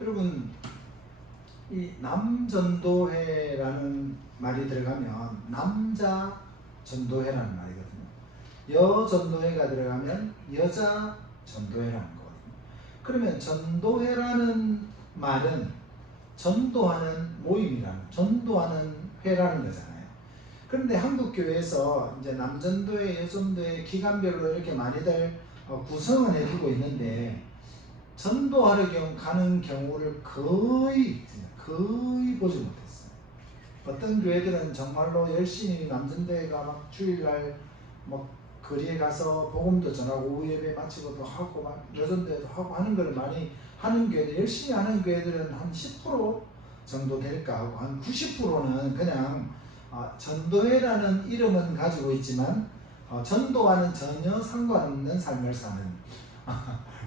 여러분, 이 남전도회라는 말이 들어가면 남자 전도회라는 말이거든요. 여전도회가 들어가면 여자 전도회라는 거거든요. 그러면 전도회라는 말은 전도하는 모임이라는, 전도하는 회라는 거잖아요. 그런데 한국 교회에서 이제 남전도회, 여전도회 기간별로 이렇게 많이들 구성을 해두고 있는데, 전도하러 가는 경우를 거의 보지 못했어요. 어떤 교회들은 정말로 열심히 남전도회가 막 주일날 막 거리에 가서 복음도 전하고 오후 예배 마치고도 하고 막 여전도회도 하고 하는 걸 많이 하는 교회들, 열심히 하는 교회들은 한 10% 정도 될까 하고, 한 90%는 그냥 전도회라는 이름은 가지고 있지만 전도와는 전혀 상관없는 삶을 사는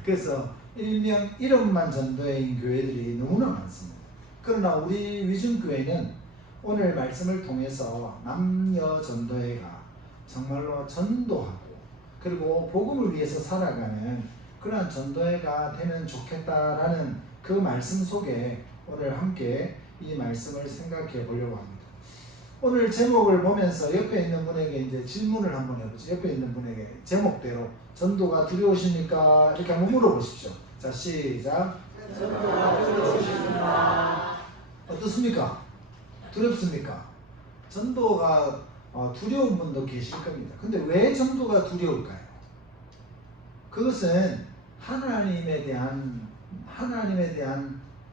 그래서 일명 이름만 전도회인 교회들이 너무나 많습니다. 그러나 우리 위중교회는 오늘 말씀을 통해서 남녀 전도회가 정말로 전도하고 그리고 복음을 위해서 살아가는 그러한 전도회가 되면 좋겠다라는 그 말씀 속에 오늘 함께 이 말씀을 생각해 보려고 합니다. 오늘 제목을 보면서 옆에 있는 분에게 이제 질문을 한번 해보죠. 옆에 있는 분에게 제목대로 전도가 두려우십니까? 이렇게 한번 물어보십시오. 자, 시작. 전도가 두려우십니까? 어떻습니까? 두렵습니까? 전도가 두려운 분도 계실 겁니다. 근데 왜 전도가 두려울까요? 그것은 하나님에 대한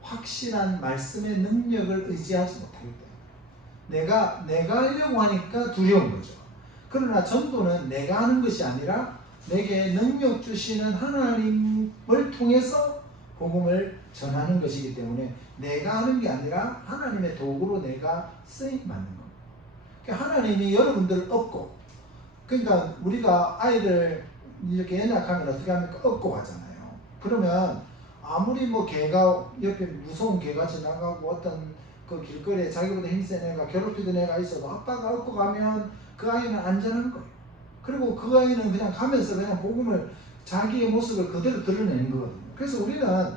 확실한 말씀의 능력을 의지하지 못하기 때문에 내가 하려고 하니까 두려운 거죠. 그러나 전도는 내가 하는 것이 아니라 내게 능력 주시는 하나님을 통해서 복음을 전하는 것이기 때문에 내가 하는 게 아니라 하나님의 도구로 내가 쓰임 받는 겁니다. 그러니까 하나님이 여러분들을 업고, 그러니까 우리가 아이들 이렇게 연약하면 어떻게 합니까? 업고 가잖아요. 그러면 아무리 뭐 개가 옆에 무서운 개가 지나가고 어떤 그 길거리에 자기보다 힘센 애가 괴롭히던 애가 있어도 아빠가 업고 가면 그 아이는 안전한 거예요. 그리고 그 아이는 그냥 가면서 그냥 복음을, 자기의 모습을 그대로 드러내는 거거든요. 그래서 우리는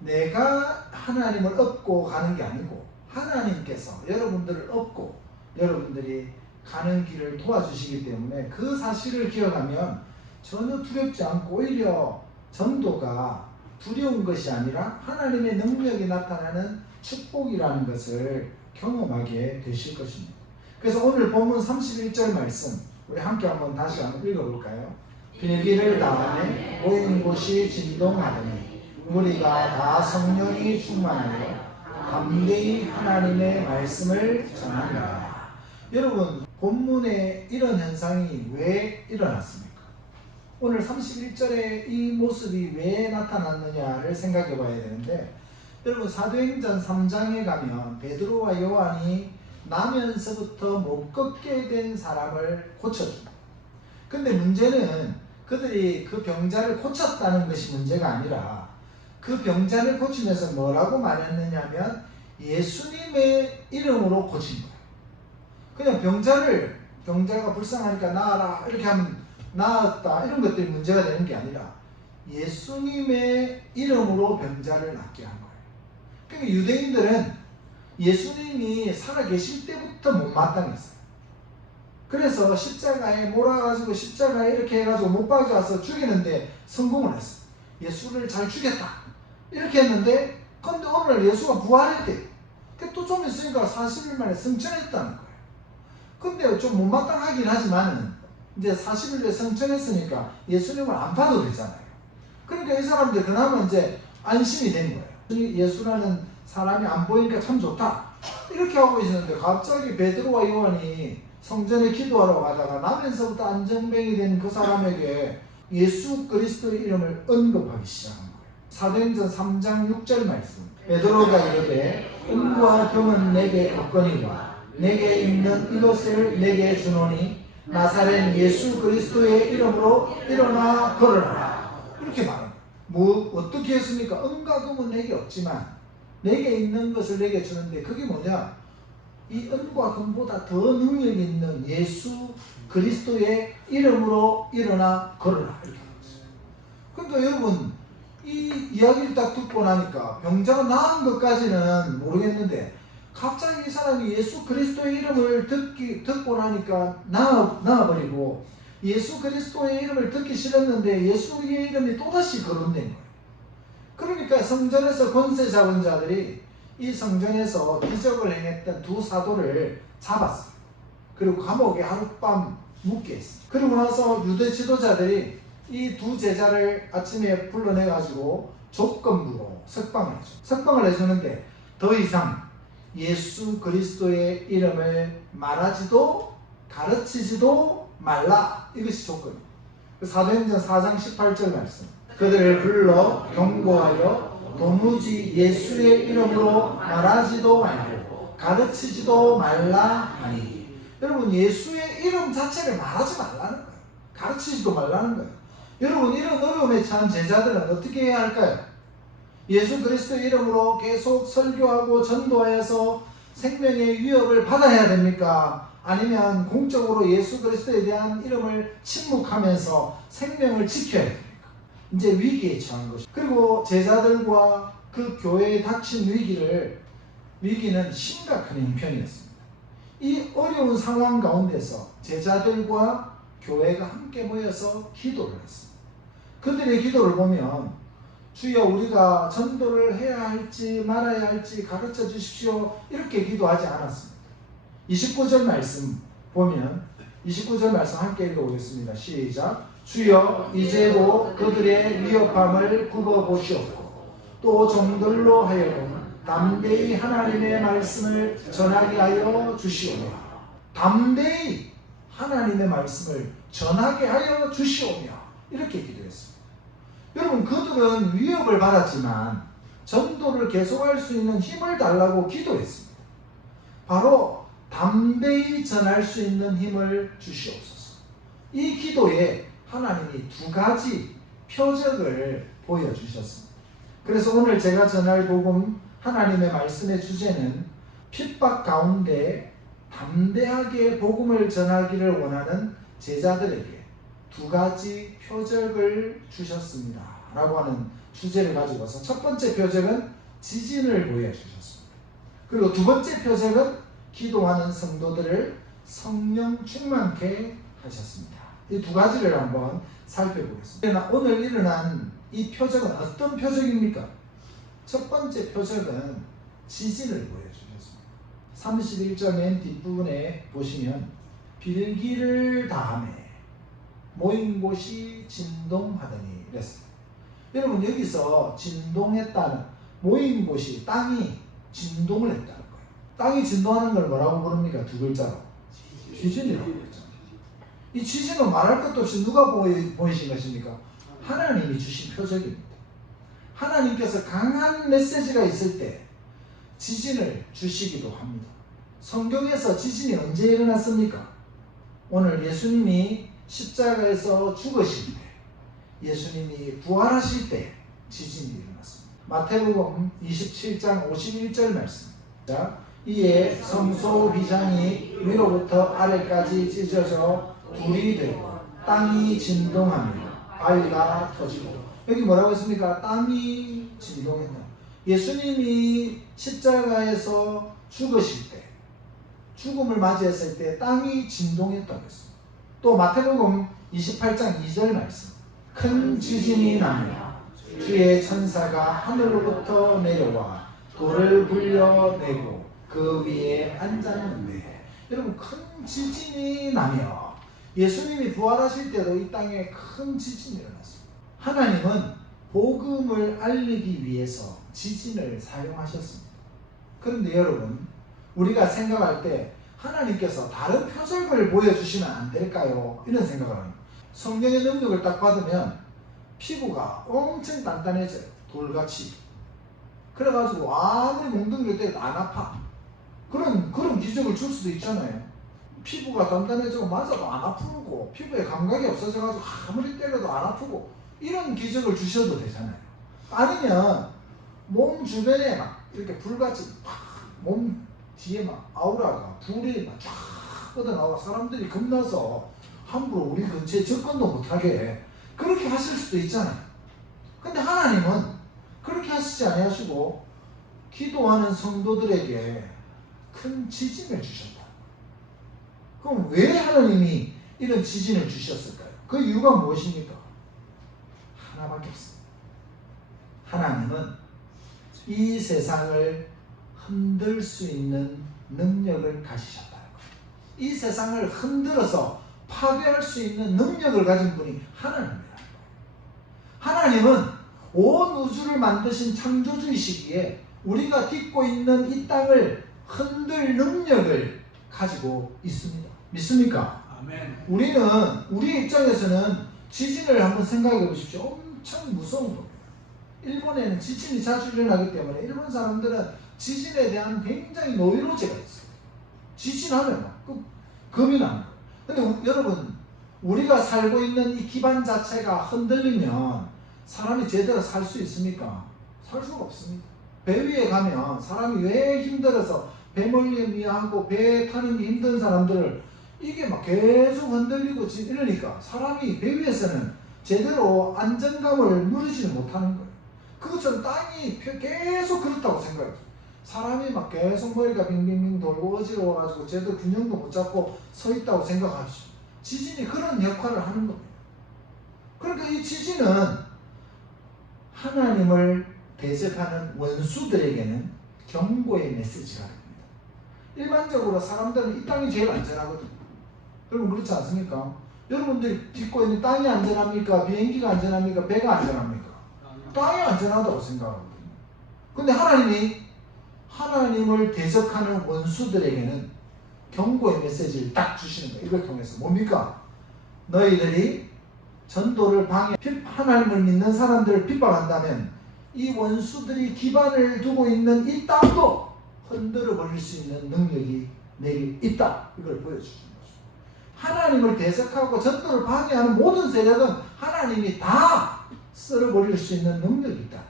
내가 하나님을 업고 가는 게 아니고 하나님께서 여러분들을 업고 여러분들이 가는 길을 도와주시기 때문에 그 사실을 기억하면 전혀 두렵지 않고 오히려 전도가 두려운 것이 아니라 하나님의 능력이 나타나는 축복이라는 것을 경험하게 되실 것입니다. 그래서 오늘 본문 31절 말씀 우리 함께 다시 한번 읽어볼까요? 빌기를 당하네 모인 곳이 진동하더니 우리가 다 성령이 충만하여 담대히 하나님의 말씀을 전하니라. 여러분, 본문에 이런 현상이 왜 일어났습니까? 오늘 31절에 이 모습이 왜 나타났느냐를 생각해 봐야 되는데, 여러분 사도행전 3장에 가면 베드로와 요한이 나면서부터 못 걷게 된 사람을 고쳐줍니다. 근데 문제는 그들이 그 병자를 고쳤다는 것이 문제가 아니라 그 병자를 고치면서 뭐라고 말했느냐면 예수님의 이름으로 고친 거예요. 그냥 병자가 불쌍하니까 나아라 이렇게 하면 나았다 이런 것들이 문제가 되는 게 아니라 예수님의 이름으로 병자를 낫게 한 거예요. 그러니까 유대인들은 예수님이 살아계실 때부터 못마땅했어요. 그래서 십자가에 몰아가지고 십자가에 이렇게 해가지고 못 박아서 죽이는데 성공을 했어요. 예수를 잘 죽였다 이렇게 했는데, 근데 오늘 예수가 부활했대요. 또 좀 있으니까 40일 만에 승천했다는 거예요. 근데 좀 못마땅하긴 하지만 이제 40일 뒤에 승천했으니까 예수님을 안 봐도 되잖아요. 그러니까 이 사람들 그나마 이제 안심이 된 거예요. 예수라는 사람이 안 보이니까 참 좋다 이렇게 하고 있었는데, 갑자기 베드로와 요한이 성전에 기도하러 가다가 나면서부터 안정병이 된 그 사람에게 예수 그리스도의 이름을 언급하기 시작한 거예요. 사도행전 3장 6절 말씀. 베드로가 이르되 은과 금은 내게 없거니와 내게 있는 이것을 내게 주노니 나사렛 예수 그리스도의 이름으로 일어나 걸으라. 이렇게 말합니다. 어떻게 했습니까? 은과 금은 내게 없지만 내게 있는 것을 내게 주는데, 그게 뭐냐? 이 은과 금보다 더 능력 있는 예수 그리스도의 이름으로 일어나 걸으라. 이렇게 하는 거죠. 그러니까 여러분, 이 이야기를 딱 듣고 나니까 병자가 나은 것까지는 모르겠는데 갑자기 이 사람이 예수 그리스도의 이름을 듣고 나니까 나아버리고 예수 그리스도의 이름을 듣기 싫었는데 예수의 이름이 또다시 거론된 거예요. 그러니까 성전에서 권세 잡은 자들이 이 성전에서 기적을 행했던 두 사도를 잡았어요. 그리고 감옥에 하룻밤 묵게 했어요. 그리고 나서 유대 지도자들이 이 두 제자를 아침에 불러내가지고 조건부로 석방을 해줘. 석방을 해주는데 더 이상 예수 그리스도의 이름을 말하지도 가르치지도 말라. 이것이 조건이에요. 사도행전 4장 18절 말씀. 그들을 불러 경고하여 도무지 예수의 이름으로 말하지도 말고 가르치지도 말라 하니. 여러분, 예수의 이름 자체를 말하지 말라는 거예요. 가르치지도 말라는 거예요. 여러분, 이런 어려움에 처한 제자들은 어떻게 해야 할까요? 예수 그리스도의 이름으로 계속 설교하고 전도하여서 생명의 위협을 받아야 됩니까? 아니면 공적으로 예수 그리스도에 대한 이름을 침묵하면서 생명을 지켜야 됩니까? 이제 위기에 처한 것이죠. 그리고 제자들과 그 교회에 닥친 위기는 심각한 형편이었습니다. 이 어려운 상황 가운데서 제자들과 교회가 함께 모여서 기도를 했습니다. 그들의 기도를 보면 주여 우리가 전도를 해야 할지 말아야 할지 가르쳐 주십시오 이렇게 기도하지 않았습니다. 29절 말씀 보면 29절 말씀 함께 읽어보겠습니다. 시작. 주여 이제도 그들의 위협함을 굽어보시옵고 또 종들로 하여금 담대히 하나님의 말씀을 전하게 하여 주시오며. 담대히 하나님의 말씀을 전하게 하여 주시오며 이렇게 기도했습니다. 여러분, 그들은 위협을 받았지만 전도를 계속할 수 있는 힘을 달라고 기도했습니다. 바로 담대히 전할 수 있는 힘을 주시옵소서. 이 기도에 하나님이 두 가지 표적을 보여주셨습니다. 그래서 오늘 제가 전할 복음 하나님의 말씀의 주제는 핍박 가운데 담대하게 복음을 전하기를 원하는 제자들에게 두 가지 표적을 주셨습니다 라고 하는 주제를 가지고서 첫 번째 표적은 지진을 보여주셨습니다. 그리고 두 번째 표적은 기도하는 성도들을 성령 충만케 하셨습니다. 이 두 가지를 한번 살펴보겠습니다. 오늘 일어난 이 표적은 어떤 표적입니까? 첫 번째 표적은 지진을 보여주셨습니다. 31절 맨 뒷부분에 보시면 빌기를 다하매 모인 곳이 진동하더니 이랬습니다. 여러분, 여기서 진동했다는, 모인 곳이 땅이 진동을 했다는 거예요. 땅이 진동하는 걸 뭐라고 부릅니까? 두 글자로 지진이라고 그랬잖아요. 이 지진은 말할 것도 없이 누가 보이신 것입니까? 하나님이 주신 표적입니다. 하나님께서 강한 메시지가 있을 때 지진을 주시기도 합니다. 성경에서 지진이 언제 일어났습니까? 오늘 예수님이 십자가에서 죽으실 때, 예수님이 부활하실 때 지진이 일어났습니다. 마태복음 27장 51절 말씀. 자, 이에 성소 비장이 위로부터 아래까지 찢어져 불이 되고 땅이 진동하며 바위가 터지고. 여기 뭐라고 했습니까? 땅이 진동했다. 예수님이 십자가에서 죽으실 때, 죽음을 맞이했을 때 땅이 진동했다고 했습니다. 또 마태복음 28장 2절 말씀. 큰 지진이 나며 주의 천사가 하늘로부터 내려와 돌을 굴려내고 그 위에 앉았는데. 여러분, 큰 지진이 나며 예수님이 부활하실 때도 이 땅에 큰 지진이 일어났습니다. 하나님은 복음을 알리기 위해서 지진을 사용하셨습니다. 그런데 여러분, 우리가 생각할 때 하나님께서 다른 표적을 보여주시면 안 될까요? 이런 생각을 합니다. 성령의 능력을 딱 받으면 피부가 엄청 단단해져요. 돌같이. 그래가지고 아무리 몽둥이를 때려도 안 아파. 그런 기적을 줄 수도 있잖아요. 피부가 단단해지고 맞아도 안 아프고 피부에 감각이 없어져가지고 아무리 때려도 안 아프고 이런 기적을 주셔도 되잖아요. 아니면 몸 주변에 막 이렇게 불같이 몸 뒤에 막 아우라가 불이 막 쫙 뻗어나와 사람들이 겁나서 함부로 우리 근처에 접근도 못하게 그렇게 하실 수도 있잖아요. 근데 하나님은 그렇게 하시지 아니하시고 기도하는 성도들에게 큰 지진을 주셨다. 그럼 왜 하나님이 이런 지진을 주셨을까요? 그 이유가 무엇입니까? 하나밖에 없습니다. 하나님은 이 세상을 흔들 수 있는 능력을 가지셨다는 거예요. 이 세상을 흔들어서 파괴할 수 있는 능력을 가진 분이 하나님이라는 거예요. 하나님은 온 우주를 만드신 창조주이시기에 우리가 딛고 있는 이 땅을 흔들 능력을 가지고 있습니다. 믿습니까? 아멘. 우리는 우리 입장에서는 지진을 한번 생각해 보십시오. 엄청 무서운 겁니다. 일본에는 지진이 자주 일어나기 때문에 일본 사람들은 지진에 대한 굉장히 노이로제가 있어요. 지진하면 막 겁이 나는 거예요. 근데 여러분, 우리가 살고 있는 이 기반 자체가 흔들리면 사람이 제대로 살 수 있습니까? 살 수가 없습니다. 배 위에 가면 사람이 왜 힘들어서 배 멀미하고 배 타는 게 힘든 사람들을 이게 막 계속 흔들리고 이러니까 사람이 배 위에서는 제대로 안정감을 누리지는 못하는 거예요. 그것처럼 땅이 계속 그렇다고 생각해요. 사람이 막 계속 머리가 빙빙빙 돌고 어지러워가지고 제대로 균형도 못 잡고 서 있다고 생각하시죠. 지진이 그런 역할을 하는 겁니다. 그러니까 이 지진은 하나님을 대적하는 원수들에게는 경고의 메시지가 됩니다. 일반적으로 사람들은 이 땅이 제일 안전하거든요. 여러분 그렇지 않습니까? 여러분들이 딛고 있는 땅이 안전합니까? 비행기가 안전합니까? 배가 안전합니까? 땅이 안전하다고 생각하거든요. 근데 하나님을 대적하는 원수들에게는 경고의 메시지를 딱 주시는 거예요. 이걸 통해서 뭡니까? 너희들이 전도를 하나님을 믿는 사람들을 핍박한다면 이 원수들이 기반을 두고 있는 이 땅도 흔들어 버릴 수 있는 능력이 내게 있다. 이걸 보여주시는 거죠. 하나님을 대적하고 전도를 방해하는 모든 세력은 하나님이 다 쓸어버릴 수 있는 능력이 있다.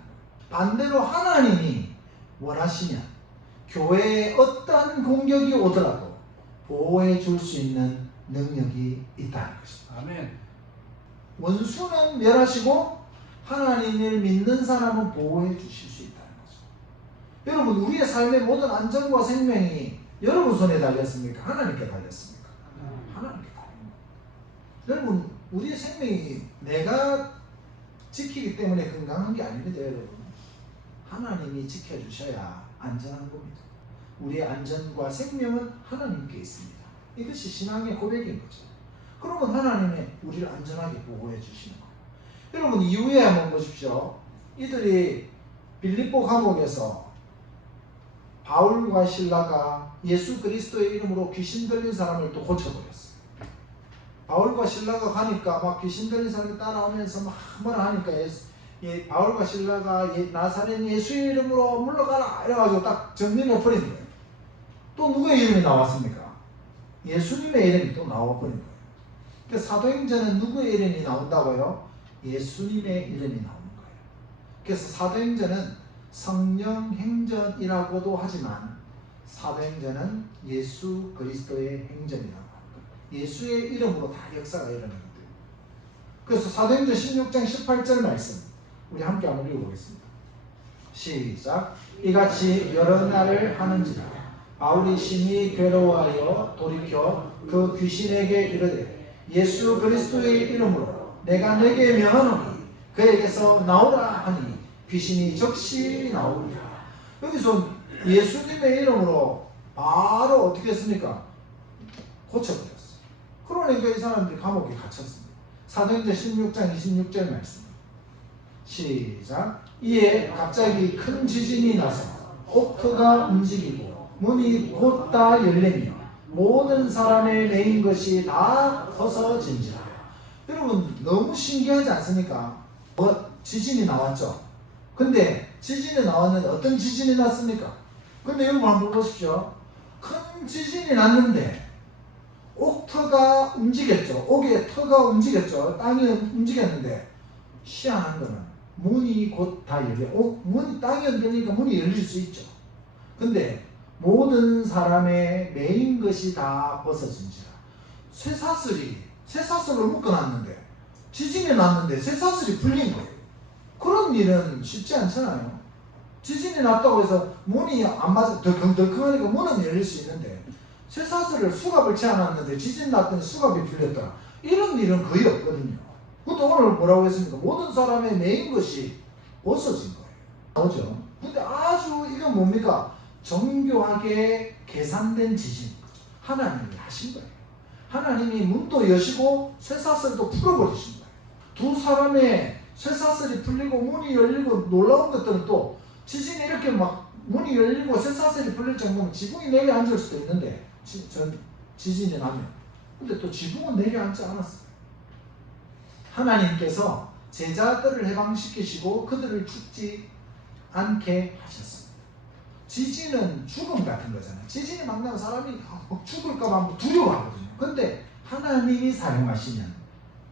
반대로 하나님이 원하시면 교회에 어떠한 공격이 오더라도 보호해 줄 수 있는 능력이 있다는 것입니다. 아멘. 원수는 멸하시고 하나님을 믿는 사람은 보호해 주실 수 있다는 거죠. 여러분, 우리의 삶의 모든 안전과 생명이 여러분 손에 달렸습니까? 하나님께 달렸습니까? 하나님께 달립니다. 여러분, 우리의 생명이 내가 지키기 때문에 건강한 게 아닙니다, 여러분. 하나님이 지켜주셔야 안전한 겁니다. 우리의 안전과 생명은 하나님께 있습니다. 이것이 신앙의 고백인 거죠. 그러면 하나님이 우리를 안전하게 보호해 주시는 거예요. 여러분, 이후에 한번 보십시오. 이들이 빌립보 감옥에서 바울과 실라가 예수 그리스도의 이름으로 귀신 들린 사람을 또 고쳐버렸어요. 바울과 실라가 가니까 막 귀신 들린 사람이 따라오면서 막 뭐라 하니까 바울과 실라가 나사렛 예수의 이름으로 물러가라 이래가지고 딱 정리해버린 거예요. 또 누구의 이름이 나왔습니까? 예수님의 이름이 또 나와버린 거예요. 그러니까 사도행전은 누구의 이름이 나온다고요? 예수님의 이름이 나오는 거예요. 그래서 사도행전은 성령 행전이라고도 하지만 사도행전은 예수 그리스도의 행전이라고 합니다. 예수의 이름으로 다 역사가 일어나는 거예요. 그래서 사도행전 16장 18절 말씀 우리 함께 한번 읽어보겠습니다. 시작. 이같이 여러 날을 하는지라 바울이 심히 괴로워하여 돌이켜 그 귀신에게 이르되 예수 그리스도의 이름으로 내가 내게 명하노니 그에게서 나오라 하니 귀신이 적시 나오리라. 여기서 예수님의 이름으로 바로 어떻게 했습니까? 고쳐버렸어요. 그러니까 이 사람들이 감옥에 갇혔습니다. 사도행전 16장 26절 말씀 시작. 이에 갑자기 큰 지진이 나서 옥토가 움직이고 문이 곧 다 열리며 모든 사람의 매인 것이 다 벗어진지라. 여러분 너무 신기하지 않습니까? 지진이 나왔죠. 근데 지진이 나왔는데 어떤 지진이 났습니까? 근데 여러분 한번 보십시오. 큰 지진이 났는데 옥터가 움직였죠. 옥의 터가 움직였죠. 땅이 움직였는데 희한한 거는 문이 곧 다 열려. 문이 땅이 흔들리니까 문이 열릴 수 있죠. 근데 모든 사람의 매인 것이 다 벗어진지라. 쇠사슬을 묶어놨는데 지진이 났는데 쇠사슬이 풀린 거예요. 그런 일은 쉽지 않잖아요. 지진이 났다고 해서 문이 안 맞아 덜컹덜컹하니까 문은 열릴 수 있는데 쇠사슬을 수갑을 채 않았는데 지진 났더니 수갑이 풀렸더라. 이런 일은 거의 없거든요. 근데 오늘 뭐라고 했습니까? 모든 사람의 메인 것이 벗어진 거예요. 나오죠? 근데 아주 이건 뭡니까? 정교하게 계산된 지진. 하나님이 하신 거예요. 하나님이 문도 여시고 쇠사슬도 풀어버리신 거예요. 두 사람의 쇠사슬이 풀리고 문이 열리고 놀라운 것들은 또 지진이 이렇게 막 문이 열리고 쇠사슬이 풀릴 정도면 지붕이 내려앉을 수도 있는데 지진이 나면 근데 또 지붕은 내려앉지 않았어요. 하나님께서 제자들을 해방시키시고 그들을 죽지 않게 하셨습니다. 지진은 죽음 같은 거잖아요. 지진이 막 나면 사람이 죽을까 봐 두려워하거든요. 근데 하나님이 사용하시면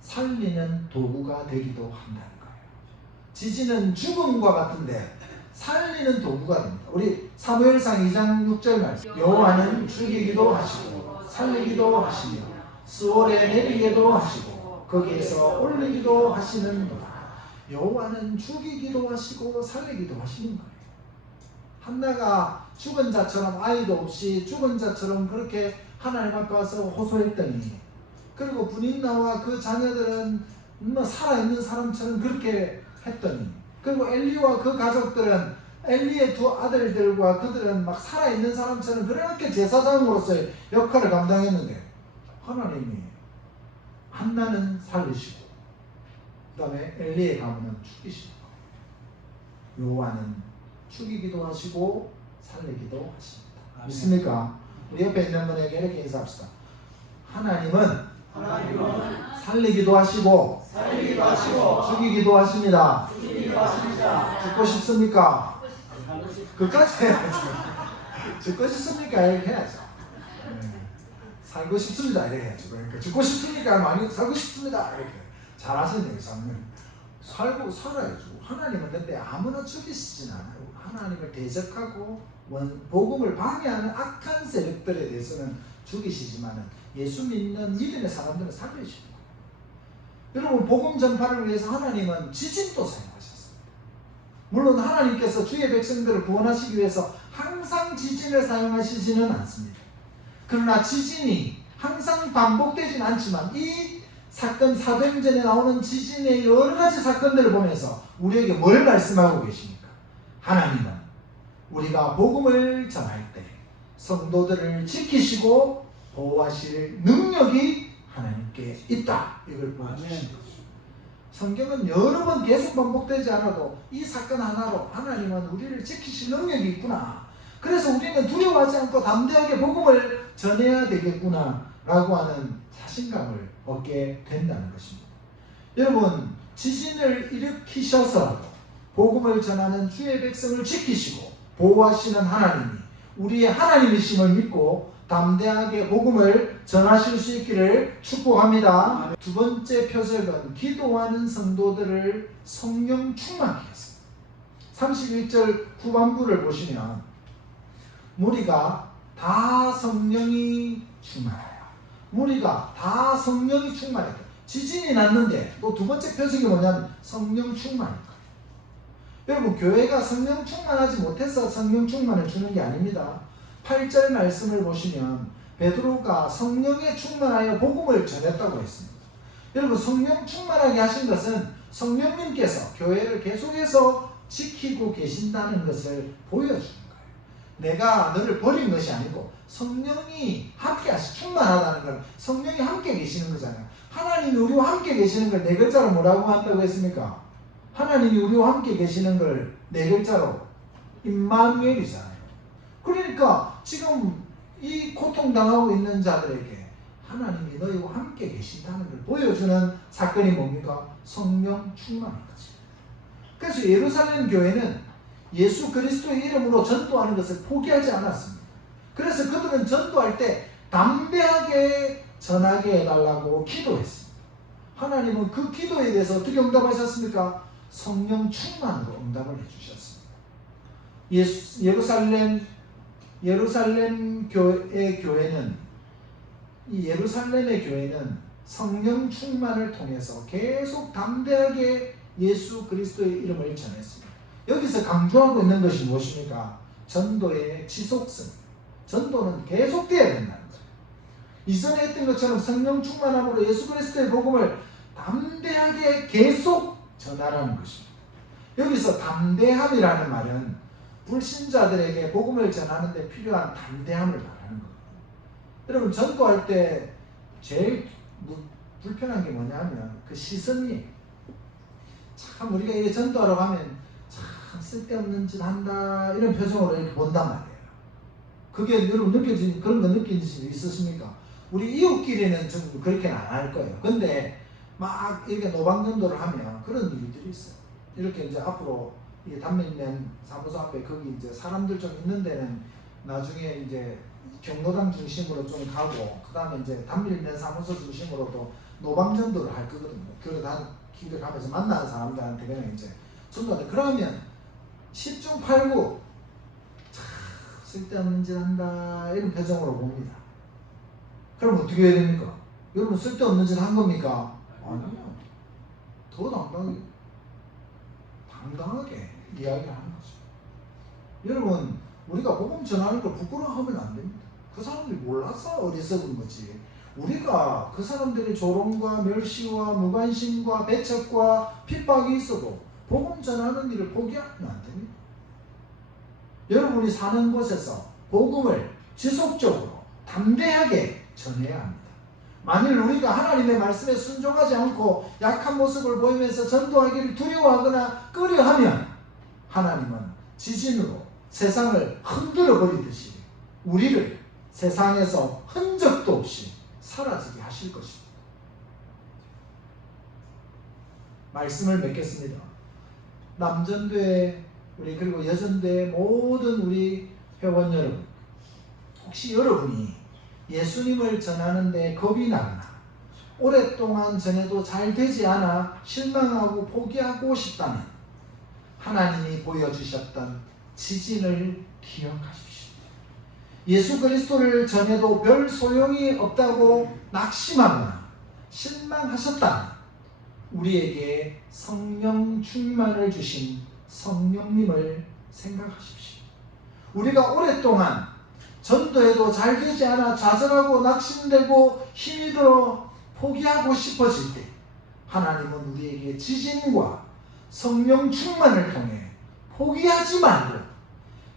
살리는 도구가 되기도 한다는 거예요. 지진은 죽음과 같은데 살리는 도구가 됩니다. 우리 사무엘상 2장 6절 말씀. 여호와는 죽이기도 하시고 살리기도 하시며 수월에 내리기도 하시고 거기에서 올리기도 하시는도다. 여호와는 죽이기도 하시고 살리기도 하시는 거예요. 한나가 죽은 자처럼 아이도 없이 죽은 자처럼 그렇게 하나님 앞에 와서 호소했더니 그리고 분인나와 그 자녀들은 살아있는 사람처럼 그렇게 했더니 그리고 엘리와 그 가족들은 엘리의 두 아들들과 그들은 막 살아있는 사람처럼 그렇게 제사장으로서의 역할을 감당했는데 하나님이 한나는 살리시고 그 다음에 엘리의 가문은 죽이시고 여호와는 죽이기도 하시고 살리기도 하십니다. 믿습니까? 우리 옆에 있는 분에게 이렇게 인사합시다. 하나님은 살리기도 하시고 죽이기도 하십니다. 죽고 싶습니까? 그까지 해야죠. 죽고 싶습니까? 이렇게 해야죠. 살고 싶습니다. 이렇게 해야죠. 그러니까 죽고 싶습니까? 많이 살고 싶습니다. 이렇게 잘하시네요. 살고 살아야죠. 하나님은 근데 아무나 죽이시진 않아요. 하나님을 대적하고 복음을 방해하는 악한 세력들에 대해서는 죽이시지만 예수 믿는 믿음의 사람들은 살리십니다. 여러분 복음 전파를 위해서 하나님은 지진도 사용하셨습니다. 물론 하나님께서 주의 백성들을 구원하시기 위해서 항상 지진을 사용하시지는 않습니다. 그러나 지진이 항상 반복되진 않지만 이 사건 사도행전에 나오는 지진의 여러 가지 사건들을 보면서 우리에게 뭘 말씀하고 계십니까? 하나님은 우리가 복음을 전할 때 성도들을 지키시고 보호하실 능력이 하나님께 있다. 이걸 보여주십니다. 성경은 여러 번 계속 반복되지 않아도 이 사건 하나로 하나님은 우리를 지키실 능력이 있구나. 그래서 우리는 두려워하지 않고 담대하게 복음을 전해야 되겠구나 라고 하는 자신감을 얻게 된다는 것입니다. 여러분 지진을 일으키셔서 복음을 전하는 주의 백성을 지키시고 보호하시는 하나님이 우리의 하나님이심을 믿고 담대하게 복음을 전하실 수 있기를 축복합니다. 두 번째 표적은 기도하는 성도들을 성령 충만케 했습니다. 31절 후반부를 보시면 무리가 다 성령이 충만하여 무리가 다 성령이 충만했다. 지진이 났는데 또 두 번째 표적이 뭐냐면 성령 충만일 거예요. 여러분 교회가 성령 충만하지 못해서 성령 충만을 주는 게 아닙니다. 8절 말씀을 보시면 베드로가 성령에 충만하여 복음을 전했다고 했습니다. 여러분 성령 충만하게 하신 것은 성령님께서 교회를 계속해서 지키고 계신다는 것을 보여주는 거예요. 내가 너를 버린 것이 아니고 성령이 함께 하시 충만하다는 걸 성령이 함께 계시는 거잖아요. 하나님이 우리와 함께 계시는 걸 네 글자로 뭐라고 한다고 했습니까? 하나님이 우리와 함께 계시는 걸 네 글자로 임마누엘이잖아요. 그러니까 지금 이 고통당하고 있는 자들에게 하나님이 너희와 함께 계신다는 걸 보여주는 사건이 뭡니까? 성령 충만인 거지. 그래서 예루살렘 교회는 예수 그리스도의 이름으로 전도하는 것을 포기하지 않았습니다. 그래서 그들은 전도할 때 담대하게 전하게 해달라고 기도했습니다. 하나님은 그 기도에 대해서 어떻게 응답하셨습니까? 성령 충만으로 응답을 해주셨습니다. 예루살렘의 교회는 성령 충만을 통해서 계속 담대하게 예수 그리스도의 이름을 전했습니다. 여기서 강조하고 있는 것이 무엇입니까? 전도의 지속성. 전도는 계속돼야 된다는 거예요. 이전에 했던 것처럼 성령 충만함으로 예수 그리스도의 복음을 담대하게 계속 전하라는 것입니다. 여기서 담대함이라는 말은 불신자들에게 복음을 전하는데 필요한 담대함을 말하는 거예요. 여러분, 전도할 때 제일 불편한 게 뭐냐면 그 시선이, 참 우리가 이게 전도하러 가면 참 쓸데없는 짓 한다 이런 표정으로 이렇게 본단 말이에요. 그게 여러분 그런 거 느낀 적 있으십니까? 우리 이웃끼리는 좀 그렇게는 안 할 거예요. 근데 막 이렇게 노방전도를 하면 그런 일들이 있어요. 이렇게 이제 앞으로 이 단밀면 사무소 앞에 거기 이제 사람들 좀 있는 데는 나중에 이제 경로당 중심으로 좀 가고, 그 다음에 이제 단밀면 사무소 중심으로도 노방전도를 할 거거든요. 그래서 한 길을 가면서 만나는 사람들한테 그냥 이제 전도하는데, 그러면 10중 8구 쓸데없는 짓 한다 이런 표정으로 봅니다. 그럼 어떻게 해야 됩니까? 여러분, 쓸데없는 짓 한 겁니까? 아니요. 더 당당하게 이야기를 하는 거죠. 여러분, 우리가 복음 전하는 걸 부끄러워하면 안 됩니다. 그 사람들이 몰라서 어리석은 거지. 우리가 그 사람들의 조롱과 멸시와 무관심과 배척과 핍박이 있어도 복음 전하는 일을 포기하면 안 됩니다. 여러분이 사는 곳에서 복음을 지속적으로 담대하게 전해야 합니다. 만일 우리가 하나님의 말씀에 순종하지 않고 약한 모습을 보이면서 전도하기를 두려워하거나 꺼려하면 하나님은 지진으로 세상을 흔들어 버리듯이 우리를 세상에서 흔적도 없이 사라지게 하실 것입니다. 말씀을 맺겠습니다. 남전도회 우리 그리고 여전도회 모든 우리 회원 여러분, 혹시 여러분이 예수님을 전하는데 겁이 나거나 오랫동안 전해도 잘 되지 않아 실망하고 포기하고 싶다면 하나님이 보여주셨던 지진을 기억하십시오. 예수 그리스도를 전해도 별 소용이 없다고 낙심하거나 실망하셨다면 우리에게 성령 충만을 주신 성령님을 생각하십시오. 우리가 오랫동안 전도해도 잘 되지 않아 좌절하고 낙심되고 힘이 들어 포기하고 싶어질 때 하나님은 우리에게 지진과 성령 충만을 통해 포기하지 말고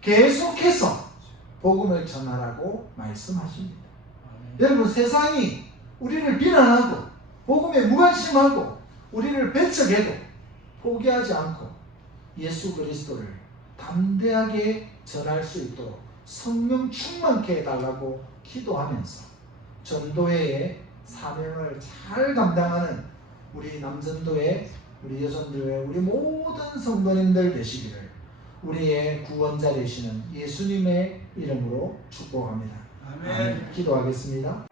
계속해서 복음을 전하라고 말씀하십니다. 여러분, 세상이 우리를 비난하고 복음에 무관심하고 우리를 배척해도 포기하지 않고 예수 그리스도를 담대하게 전할 수 있도록 성령 충만케 해달라고 기도하면서 전도회의 사명을 잘 감당하는 우리 남전도회, 우리 여전도회, 우리 모든 성도님들 되시기를 우리의 구원자 되시는 예수님의 이름으로 축복합니다. 아멘. 기도하겠습니다.